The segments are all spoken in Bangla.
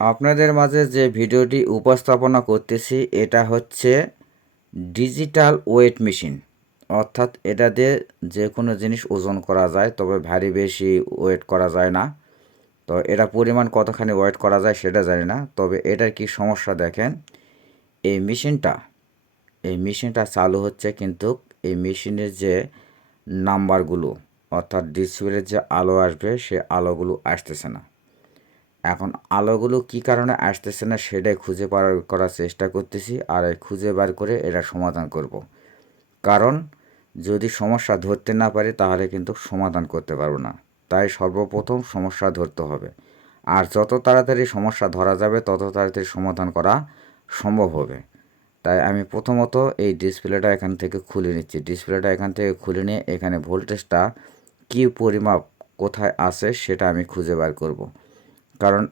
আপনাদের মাঝে যে ভিডিওটি উপস্থাপনা করতেছি, এটা হচ্ছে ডিজিটাল ওয়েট মেশিন। অর্থাৎ এটা দিয়ে যে কোনো জিনিস ওজন করা যায়, তবে ভারী বেশি ওয়েট করা যায় না। তো এটা পরিমাণ কতখানি ওয়েট করা যায় সেটা জানি না, তবে এটার কি সমস্যা দেখেন, এই মেশিনটা এই মেশিনটা চালু হচ্ছে কিন্তু এই মেশিনের যে নাম্বারগুলো, অর্থাৎ ডিসপ্লের যে আলো আসবে, সে আলোগুলো আসতেছে না। এখন আলোগুলো কি কারণে আসতেছে না সেটাই খুঁজে বার করার চেষ্টা করতেছি আর খুঁজে বার করে এটা সমাধান করব। কারণ যদি সমস্যা ধরতে না পারি তাহলে কিন্তু সমাধান করতে পারব না তাই সর্বপ্রথম সমস্যা ধরতে হবে আর যত তাড়াতাড়ি সমস্যা ধরা যাবে তত তাড়াতাড়ি সমাধান করা সম্ভব হবে তাই আমি প্রথমত এই ডিসপ্লেটা এখান থেকে খুলে নিচ্ছি ডিসপ্লেটা এখান থেকে খুলে নিয়ে এখানে ভোল্টেজটা কী পরিমাপ কোথায় আছে সেটা আমি খুঁজে বার করব। কারণ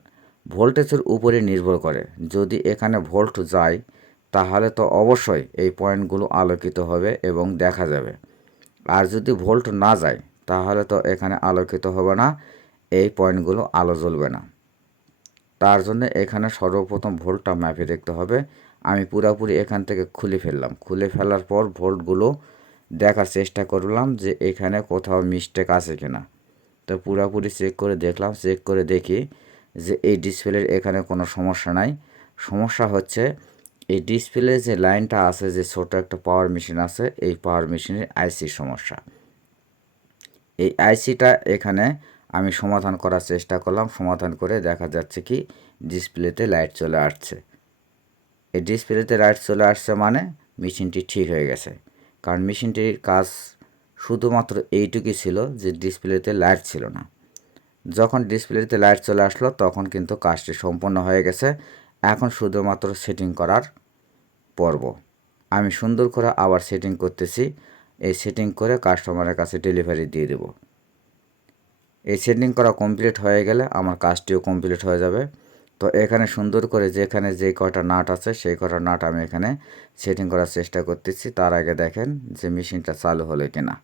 ভোল্টেজের উপরে নির্ভর করে। যদি এখানে ভোল্ট যায়, তাহলে তো অবশ্যই এই পয়েন্টগুলো আলোকিত হবে এবং দেখা যাবে। আর যদি ভোল্ট না যায়, তাহলে তো এখানে আলোকিত হবে না, এই পয়েন্টগুলো আলো জ্বলবে না। তার জন্য এখানে সর্বপ্রথম ভোল্টটা ম্যাপে দেখতে হবে। আমি পুরোপুরি এখান থেকে খুলে ফেললাম। খুলে ফেলার পর ভোল্টগুলো দেখার চেষ্টা করলাম যে এখানে কোথাও মিস্টেক আছে কিনা। তো পুরোপুরি চেক করে দেখলাম। চেক করে দেখি যে এই ডিসপ্লের এখানে কোনো সমস্যা নাই। সমস্যা হচ্ছে এই ডিসপ্লে যে লাইনটা আছে, যে ছোট একটা পাওয়ার মেশিন আছে, এই পাওয়ার মেশিনের আইসির সমস্যা। এই আইসিটা এখানে আমি সমাধান করার চেষ্টা করলাম। সমাধান করে দেখা যাচ্ছে কি ডিসপ্লেতে লাইট চলে আসছে। এই ডিসপ্লেতে লাইট চলে আসছে মানে মেশিনটি ঠিক হয়ে গেছে। কারণ মেশিনটির কাজ শুধুমাত্র এইটুকুই ছিল যে ডিসপ্লেতে লাইট ছিল না। যখন ডিসপ্লেতে লাইট চলে আসলো, তখন কিন্তু কাজটি সম্পন্ন হয়ে গেছে। এখন শুধুমাত্র সেটিং করার পর্ব। আমি সুন্দর করে আবার সেটিং করতেছি। এই সেটিং করে কাস্টমারের কাছে ডেলিভারি দিয়ে দেব। এই সেটিং করা কমপ্লিট হয়ে গেলে আমার কাজটিও কমপ্লিট হয়ে যাবে। তো এখানে সুন্দর করে যেখানে যে কটা নাট আছে, সেই কটা নাট আমি এখানে সেটিং করার চেষ্টা করতেছি। তার আগে দেখেন যে মেশিনটা চালু হলো কিনা।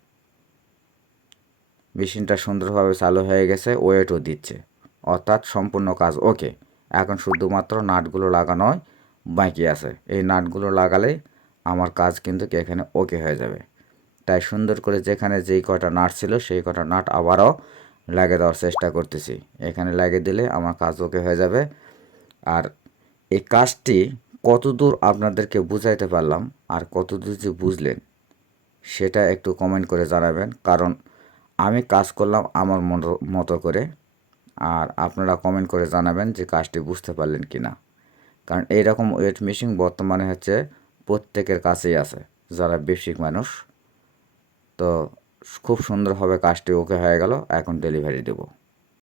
মেশিনটা সুন্দরভাবে চালু হয়ে গেছে, ওয়েটও দিচ্ছে। অর্থাৎ সম্পূর্ণ কাজ ওকে। এখন শুধুমাত্র নাটগুলো লাগানো বাকি আছে। এই নাটগুলো লাগালে আমার কাজ কিন্তু এখানে ওকে হয়ে যাবে। তাই সুন্দর করে যেখানে যেই কটা নাট ছিল, সেই কটা নাট আবারও লাগিয়ে দেওয়ার চেষ্টা করতেছি। এখানে লাগিয়ে দিলে আমার কাজ ওকে হয়ে যাবে। আর এই কাজটি কতদূর আপনাদেরকে বুঝাইতে পারলাম আর কতদূর যে বুঝলেন, সেটা একটু কমেন্ট করে জানাবেন। কারণ আমি কাজ করলাম আমার মতো করে। আর আপনারা কমেন্ট করে জানাবেন যে কাজটি বুঝতে পারলেন কি না কারণ এইরকম ওয়েট মেশিন বর্তমানে হচ্ছে প্রত্যেকের কাছেই আছে, যারা বেসিক মানুষ। তো খুব সুন্দরভাবে কাজটি ওকে হয়ে গেল, এখন ডেলিভারি দেবো।